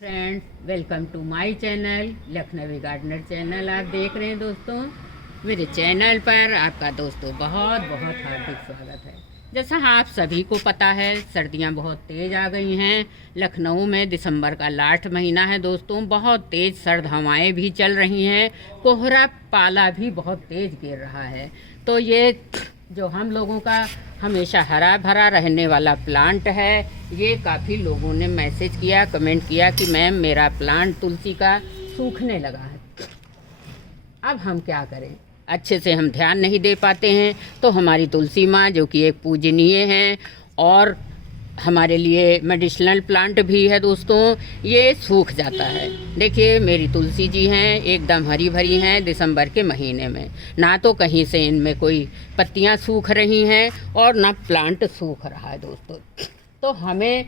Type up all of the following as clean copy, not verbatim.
Friends, welcome to my channel Lakhnavi gardener channel. आप देख रहे हैं दोस्तों, मेरे चैनल पर आपका दोस्तों बहुत बहुत हार्दिक स्वागत है। जैसा आप सभी को पता है, सर्दियां बहुत तेज़ आ गई हैं। लखनऊ में दिसंबर का लास्ट महीना है दोस्तों, बहुत तेज़ सर्द हवाएं भी चल रही हैं, कोहरा पाला भी बहुत तेज़ गिर रहा है। तो ये जो हम लोगों का हमेशा हरा भरा रहने वाला प्लांट है, ये काफ़ी लोगों ने मैसेज किया, कमेंट किया कि मैम मेरा प्लांट तुलसी का सूखने लगा है। अब हम क्या करें, अच्छे से हम ध्यान नहीं दे पाते हैं। तो हमारी तुलसी माँ जो कि एक पूजनीय है और हमारे लिए मेडिसिनल प्लांट भी है दोस्तों, ये सूख जाता है। देखिए मेरी तुलसी जी हैं, एकदम हरी भरी हैं दिसंबर के महीने में। ना तो कहीं से इनमें कोई पत्तियां सूख रही हैं और ना प्लांट सूख रहा है दोस्तों। तो हमें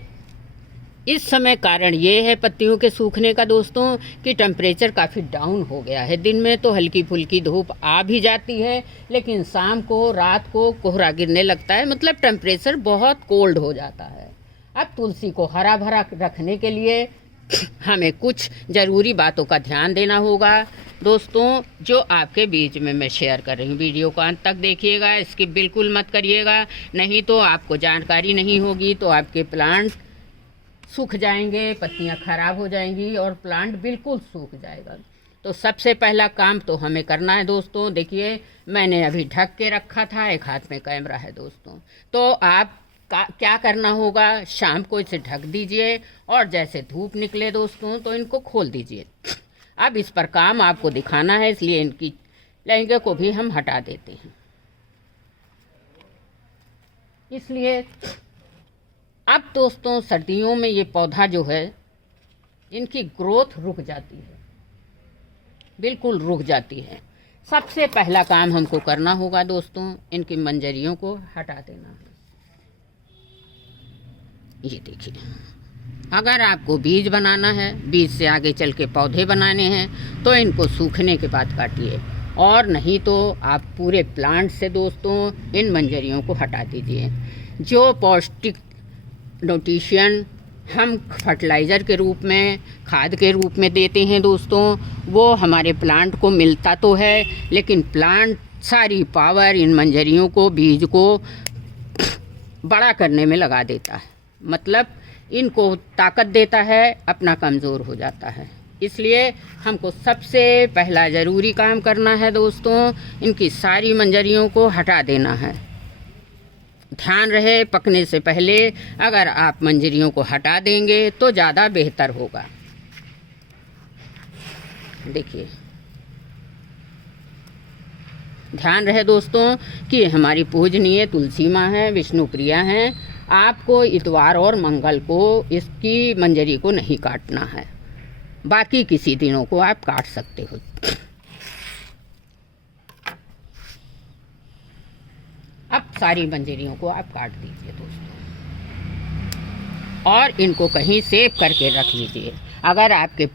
इस समय कारण ये है पत्तियों के सूखने का दोस्तों कि टेम्परेचर काफ़ी डाउन हो गया है। दिन में तो हल्की फुल्की धूप आ भी जाती है, लेकिन शाम को रात को कोहरा गिरने लगता है, मतलब टेम्परेचर बहुत कोल्ड हो जाता है। अब तुलसी को हरा भरा रखने के लिए हमें कुछ ज़रूरी बातों का ध्यान देना होगा दोस्तों, जो आपके बीच में मैं शेयर कर रही हूँ। वीडियो को अंत तक देखिएगा, स्किप बिल्कुल मत करिएगा, नहीं तो आपको जानकारी नहीं होगी तो आपके प्लांट सूख जाएंगे, पत्तियां खराब हो जाएंगी और प्लांट बिल्कुल सूख जाएगा। तो सबसे पहला काम तो हमें करना है दोस्तों, देखिए मैंने अभी ढक के रखा था, एक हाथ में कैमरा है दोस्तों। तो आप क्या करना होगा, शाम को इसे ढक dीजिए और जैसे धूप निकले दोस्तों तो इनको खोल दीजिए। अब इस पर काम आपको दिखाना है, इसलिए इनकी लहंगे को भी हम हटा देते हैं। इसलिए अब दोस्तों सर्दियों में ये पौधा जो है, इनकी ग्रोथ रुक जाती है, बिल्कुल रुक जाती है। सबसे पहला काम हमको करना होगा दोस्तों, इनकी मंजरियों को हटा देना है। ये देखिए, अगर आपको बीज बनाना है, बीज से आगे चल के पौधे बनाने हैं, तो इनको सूखने के बाद काटिए, और नहीं तो आप पूरे प्लांट से दोस्तों इन मंजरियों को हटा दीजिए। जो पौष्टिक न्यूट्रिशन हम फर्टिलाइज़र के रूप में, खाद के रूप में देते हैं दोस्तों, वो हमारे प्लांट को मिलता तो है, लेकिन प्लांट सारी पावर इन मंजरियों को, बीज को बड़ा करने में लगा देता है, मतलब इनको ताकत देता है, अपना कमज़ोर हो जाता है। इसलिए हमको सबसे पहला ज़रूरी काम करना है दोस्तों, इनकी सारी मंजरियों को हटा देना है। ध्यान रहे, पकने से पहले अगर आप मंजरियों को हटा देंगे तो ज़्यादा बेहतर होगा। देखिए, ध्यान रहे दोस्तों कि हमारी पूजनीय तुलसी माँ है, विष्णु प्रिया हैं। आपको इतवार और मंगल को इसकी मंजरी को नहीं काटना है, बाकी किसी दिनों को आप काट सकते हो। अब सारी मंजरियों को आप काट दीजिए दोस्तों, और इनको कहीं सेव करके रख लीजिए। अगर आपके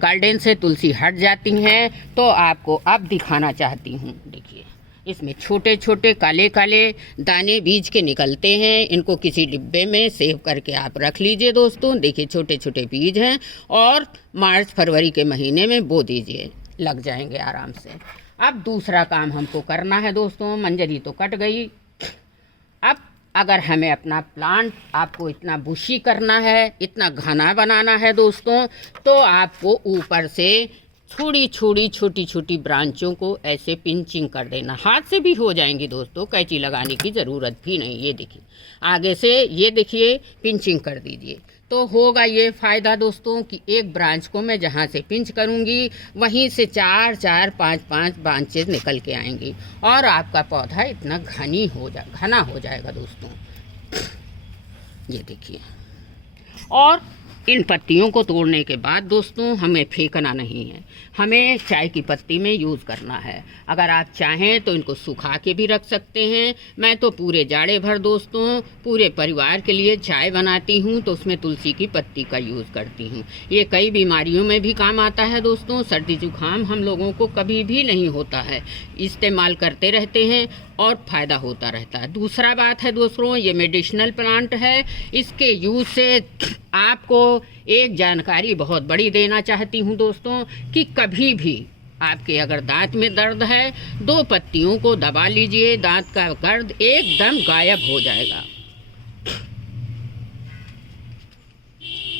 गार्डन से तुलसी हट जाती हैं तो आपको अब दिखाना चाहती हूँ। देखिए, इसमें छोटे छोटे काले काले दाने बीज के निकलते हैं, इनको किसी डिब्बे में सेव करके आप रख लीजिए दोस्तों। देखिए छोटे छोटे बीज हैं, और मार्च फरवरी के महीने में बो दीजिए, लग जाएंगे आराम से। अब दूसरा काम हमको करना है दोस्तों, मंजरी तो कट गई। अब अगर हमें अपना प्लांट आपको इतना बुशी करना है, इतना घना बनाना है दोस्तों, तो आपको ऊपर से छोटी छोटी छोटी छोटी ब्रांचों को ऐसे पिंचिंग कर देना। हाथ से भी हो जाएंगी दोस्तों, कैंची लगाने की ज़रूरत भी नहीं। ये देखिए आगे से, ये देखिए पिंचिंग कर दीजिए, तो होगा ये फ़ायदा दोस्तों कि एक ब्रांच को मैं जहाँ से पिंच करूँगी वहीं से 4-4, 5-5 ब्रांचेज निकल के आएंगी, और आपका पौधा इतना घना हो जाएगा दोस्तों। ये देखिए, और इन पत्तियों को तोड़ने के बाद दोस्तों हमें फेंकना नहीं है, हमें चाय की पत्ती में यूज़ करना है। अगर आप चाहें तो इनको सुखा के भी रख सकते हैं। मैं तो पूरे जाड़े भर दोस्तों पूरे परिवार के लिए चाय बनाती हूँ, तो उसमें तुलसी की पत्ती का यूज़ करती हूँ। ये कई बीमारियों में भी काम आता है दोस्तों। सर्दी जुकाम हम लोगों को कभी भी नहीं होता है, इस्तेमाल करते रहते हैं। और फ़ायदा होता रहता है। दूसरा बात है दोस्तों, ये मेडिसिनल प्लांट है। इसके यूज़ से आपको एक जानकारी बहुत बड़ी देना चाहती हूँ दोस्तों, कि कभी भी आपके अगर दांत में दर्द है, 2 पत्तियों को दबा लीजिए, दांत का दर्द एकदम गायब हो जाएगा।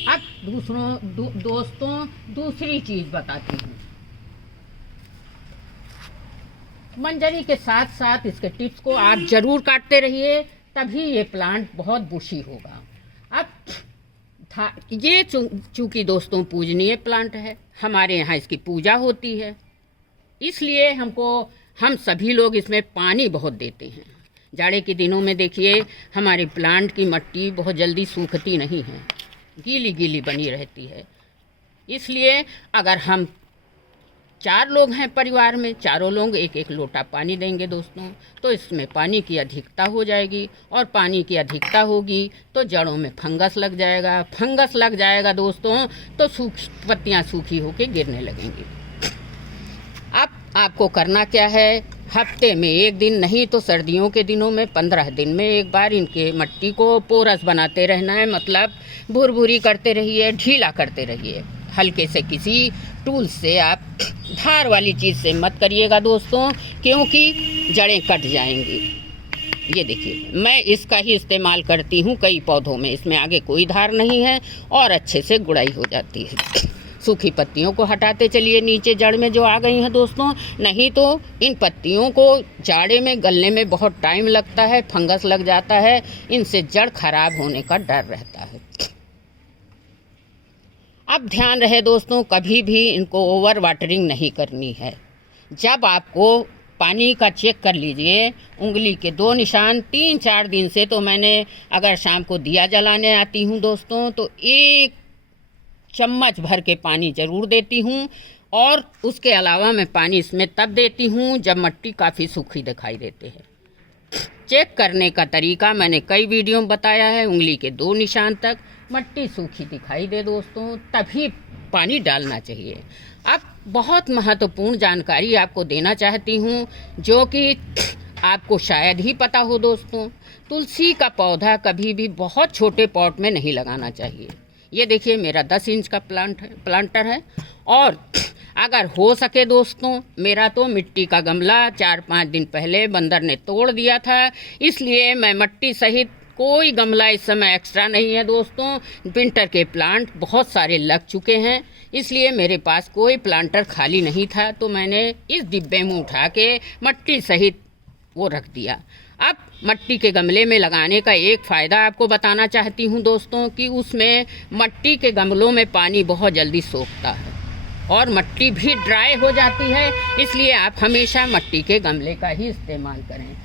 अब दोस्तों दूसरी चीज़ बताती हूँ। मंजरी के साथ साथ इसके टिप्स को आप ज़रूर काटते रहिए, तभी ये प्लांट बहुत बुशी होगा। अब ये चूँकि दोस्तों पूजनीय प्लांट है, हमारे यहाँ इसकी पूजा होती है, इसलिए हम सभी लोग इसमें पानी बहुत देते हैं। जाड़े के दिनों में देखिए हमारे प्लांट की मिट्टी बहुत जल्दी सूखती नहीं है, गीली गीली बनी रहती है। इसलिए अगर हम 4 लोग हैं परिवार में, चारों लोग 1-1 लोटा पानी देंगे दोस्तों, तो इसमें पानी की अधिकता हो जाएगी, और पानी की अधिकता होगी तो जड़ों में फंगस लग जाएगा। फंगस लग जाएगा दोस्तों तो पत्तियाँ सूखी होकर गिरने लगेंगी। अब आपको करना क्या है, हफ्ते में 1 दिन, नहीं तो सर्दियों के दिनों में 15 दिन में एक बार इनके मिट्टी को पोरस बनाते रहना है। मतलब भुरभुरी करते रहिए, ढीला करते रहिए, हल्के से किसी टूल से। आप धार वाली चीज़ से मत करिएगा दोस्तों, क्योंकि जड़ें कट जाएंगी। ये देखिए मैं इसका ही इस्तेमाल करती हूँ कई पौधों में, इसमें आगे कोई धार नहीं है और अच्छे से गुड़ाई हो जाती है। सूखी पत्तियों को हटाते चलिए नीचे जड़ में जो आ गई हैं दोस्तों, नहीं तो इन पत्तियों को जाड़े में गलने में बहुत टाइम लगता है, फंगस लग जाता है, इनसे जड़ खराब होने का डर रहता है। अब ध्यान रहे दोस्तों, कभी भी इनको ओवर वाटरिंग नहीं करनी है। जब आपको पानी का चेक कर लीजिए, उंगली के 2 निशान, 3-4 दिन से तो मैंने, अगर शाम को दिया जलाने आती हूँ दोस्तों, तो 1 चम्मच भर के पानी ज़रूर देती हूँ। और उसके अलावा मैं पानी इसमें तब देती हूँ जब मिट्टी काफ़ी सूखी दिखाई देते हैं। चेक करने का तरीका मैंने कई वीडियो में बताया है। उंगली के 2 निशान तक मिट्टी सूखी दिखाई दे दोस्तों, तभी पानी डालना चाहिए। अब बहुत महत्वपूर्ण जानकारी आपको देना चाहती हूँ, जो कि आपको शायद ही पता हो दोस्तों। तुलसी का पौधा कभी भी बहुत छोटे पॉट में नहीं लगाना चाहिए। ये देखिए मेरा 10 इंच का प्लांटर है, और अगर हो सके दोस्तों, मेरा तो मिट्टी का गमला 4-5 दिन पहले बंदर ने तोड़ दिया था, इसलिए मैं मिट्टी सहित कोई गमला इस समय एक्स्ट्रा नहीं है दोस्तों। विंटर के प्लांट बहुत सारे लग चुके हैं, इसलिए मेरे पास कोई प्लांटर खाली नहीं था, तो मैंने इस डिब्बे में उठा के मिट्टी सहित वो रख दिया। अब मिट्टी के गमले में लगाने का एक फ़ायदा आपको बताना चाहती हूँ दोस्तों, कि उसमें मिट्टी के गमलों में पानी बहुत जल्दी सोखता है और मिट्टी भी ड्राई हो जाती है, इसलिए आप हमेशा मिट्टी के गमले का ही इस्तेमाल करें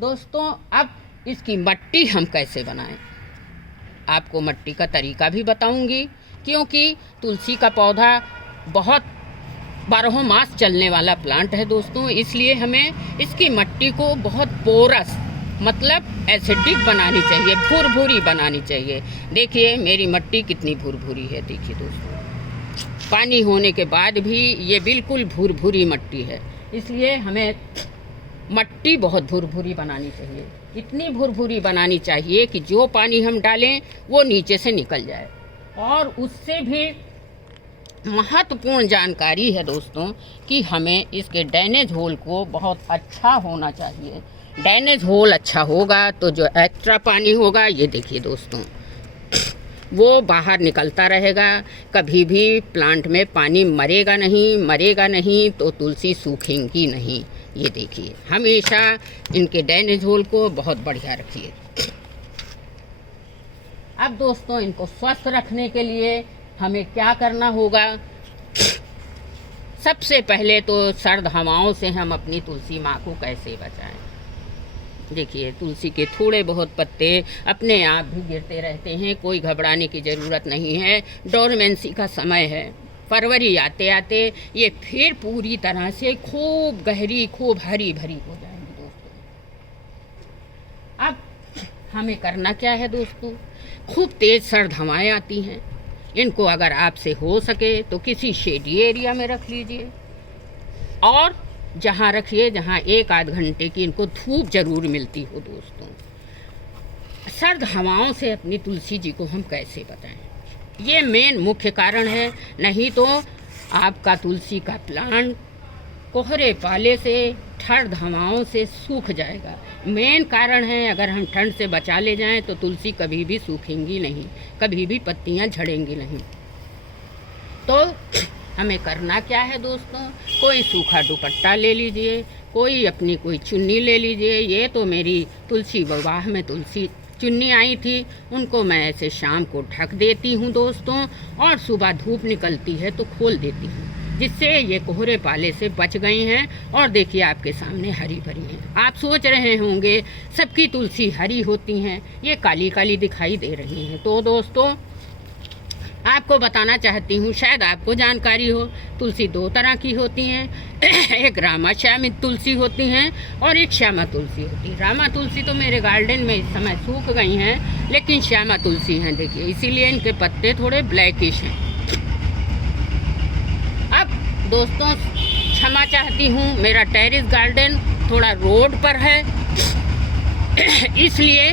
दोस्तों। अब इसकी मिट्टी हम कैसे बनाएं, आपको मिट्टी का तरीका भी बताऊंगी, क्योंकि तुलसी का पौधा बहुत 12 मास चलने वाला प्लांट है दोस्तों, इसलिए हमें इसकी मिट्टी को बहुत पोरस, मतलब एसिडिक बनानी चाहिए, भुरभुरी बनानी चाहिए। देखिए मेरी मिट्टी कितनी भुरभुरी है, देखिए दोस्तों, पानी होने के बाद भी ये बिल्कुल भुरभुरी मिट्टी है, इसलिए हमें मिट्टी बहुत भुरभुरी बनानी चाहिए। इतनी भुरभुरी बनानी चाहिए कि जो पानी हम डालें वो नीचे से निकल जाए। और उससे भी महत्वपूर्ण जानकारी है दोस्तों, कि हमें इसके ड्रेनेज होल को बहुत अच्छा होना चाहिए। ड्रेनेज होल अच्छा होगा तो जो एक्स्ट्रा पानी होगा, ये देखिए दोस्तों, वो बाहर निकलता रहेगा। कभी भी प्लांट में पानी मरेगा नहीं तो तुलसी सूखेंगी नहीं। ये देखिए हमेशा इनके ड्रेनेज होल को बहुत बढ़िया रखिए। अब दोस्तों इनको स्वस्थ रखने के लिए हमें क्या करना होगा, सबसे पहले तो सर्द हवाओं से हम अपनी तुलसी माँ को कैसे बचाएं। देखिए तुलसी के थोड़े बहुत पत्ते अपने आप भी गिरते रहते हैं, कोई घबराने की ज़रूरत नहीं है। डोरमेंसी का समय है, फरवरी आते आते ये फिर पूरी तरह से खूब गहरी, खूब हरी भरी हो जाएंगी दोस्तों। अब हमें करना क्या है दोस्तों, खूब तेज़ सर्द हवाएं आती हैं, इनको अगर आपसे हो सके तो किसी शेडी एरिया में रख लीजिए। और जहाँ रखिए जहाँ 1 आध घंटे की इनको धूप जरूर मिलती हो दोस्तों। सर्द हवाओं से अपनी तुलसी जी को हम कैसे बचाएं, ये मेन मुख्य कारण है। नहीं तो आपका तुलसी का प्लांट कोहरे पाले से, ठंड हवाओं से सूख जाएगा। मेन कारण है, अगर हम ठंड से बचा ले जाएं तो तुलसी कभी भी सूखेंगी नहीं, कभी भी पत्तियां झड़ेंगी नहीं। तो हमें करना क्या है दोस्तों, कोई सूखा दुपट्टा ले लीजिए, कोई अपनी कोई चुन्नी ले लीजिए। ये तो मेरी तुलसी विवाह में तुलसी चुन्नी आई थी, उनको मैं ऐसे शाम को ढक देती हूँ दोस्तों, और सुबह धूप निकलती है तो खोल देती हूँ, जिससे ये कोहरे पाले से बच गई हैं। और देखिए आपके सामने हरी भरी हैं। आप सोच रहे होंगे सबकी तुलसी हरी होती हैं, ये काली काली दिखाई दे रही हैं। तो दोस्तों आपको बताना चाहती हूँ, शायद आपको जानकारी हो, तुलसी 2 तरह की होती हैं। एक रामा श्यामित तुलसी होती हैं और एक श्यामा तुलसी होती है। रामा तुलसी तो मेरे गार्डन में इस समय सूख गई हैं, लेकिन श्यामा तुलसी हैं देखिए, इसीलिए इनके पत्ते थोड़े ब्लैकिश हैं। अब दोस्तों क्षमा चाहती हूँ, मेरा टेरेस गार्डन थोड़ा रोड पर है, इसलिए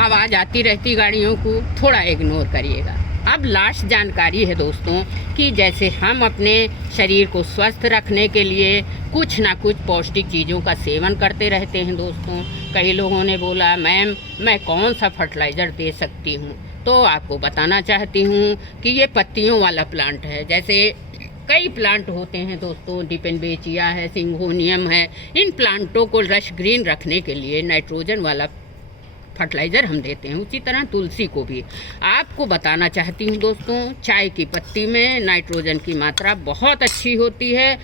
आवाज़ आती रहती गाड़ियों को, थोड़ा इग्नोर करिएगा। अब लास्ट जानकारी है दोस्तों कि जैसे हम अपने शरीर को स्वस्थ रखने के लिए कुछ ना कुछ पौष्टिक चीज़ों का सेवन करते रहते हैं दोस्तों। कई लोगों ने बोला मैम मैं कौन सा फर्टिलाइज़र दे सकती हूँ, तो आपको बताना चाहती हूँ कि ये पत्तियों वाला प्लांट है। जैसे कई प्लांट होते हैं दोस्तों, डिपेनबेचिया है, सिंगोनियम है, इन प्लांटों को रश ग्रीन रखने के लिए नाइट्रोजन वाला फर्टिलाइज़र हम देते हैं। उसी तरह तुलसी को भी आपको बताना चाहती हूँ दोस्तों, चाय की पत्ती में नाइट्रोजन की मात्रा बहुत अच्छी होती है,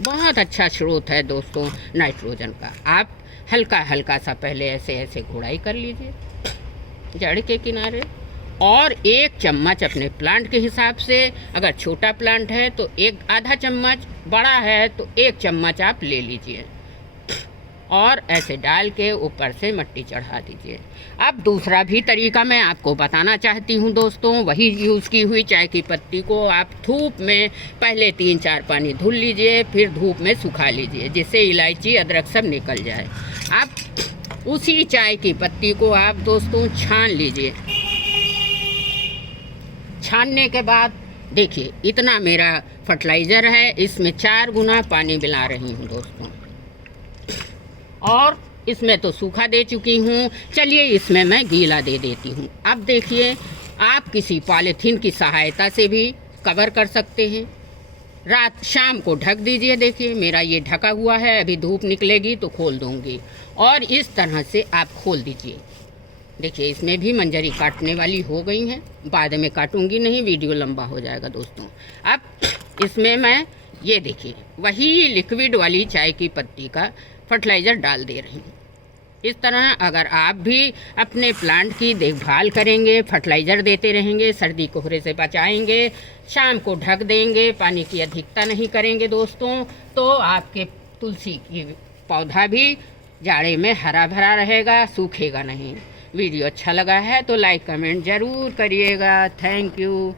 बहुत अच्छा स्रोत है दोस्तों नाइट्रोजन का। आप हल्का हल्का सा पहले ऐसे ऐसे गुड़ाई कर लीजिए जड़ के किनारे, और 1 चम्मच अपने प्लांट के हिसाब से, अगर छोटा प्लांट है तो 1 आधा चम्मच, बड़ा है तो 1 चम्मच आप ले लीजिए, और ऐसे डाल के ऊपर से मिट्टी चढ़ा दीजिए। अब दूसरा भी तरीका मैं आपको बताना चाहती हूँ दोस्तों, वही यूज़ की हुई चाय की पत्ती को आप धूप में पहले 3-4 पानी धुल लीजिए, फिर धूप में सुखा लीजिए, जिससे इलायची अदरक सब निकल जाए। आप उसी चाय की पत्ती को आप दोस्तों छान लीजिए। छानने के बाद देखिए इतना मेरा फर्टिलाइज़र है, इसमें 4 गुना पानी मिला रही हूँ दोस्तों, और इसमें तो सूखा दे चुकी हूँ। चलिए इसमें मैं गीला दे देती हूँ। अब देखिए आप किसी पॉलीथीन की सहायता से भी कवर कर सकते हैं। रात शाम को ढक दीजिए। देखिए मेरा ये ढका हुआ है, अभी धूप निकलेगी तो खोल दूँगी, और इस तरह से आप खोल दीजिए। देखिए इसमें भी मंजरी काटने वाली हो गई हैं, बाद में काटूंगी नहीं, वीडियो लंबा हो जाएगा दोस्तों। अब इसमें मैं ये देखिए वही लिक्विड वाली चाय की पत्ती का फर्टिलाइज़र डाल दे रही हूँ। इस तरह अगर आप भी अपने प्लांट की देखभाल करेंगे, फर्टिलाइज़र देते रहेंगे, सर्दी कोहरे से बचाएंगे, शाम को ढक देंगे, पानी की अधिकता नहीं करेंगे दोस्तों, तो आपके तुलसी की पौधा भी जाड़े में हरा भरा रहेगा, सूखेगा नहीं। वीडियो अच्छा लगा है तो लाइक कमेंट ज़रूर करिएगा। Thank you.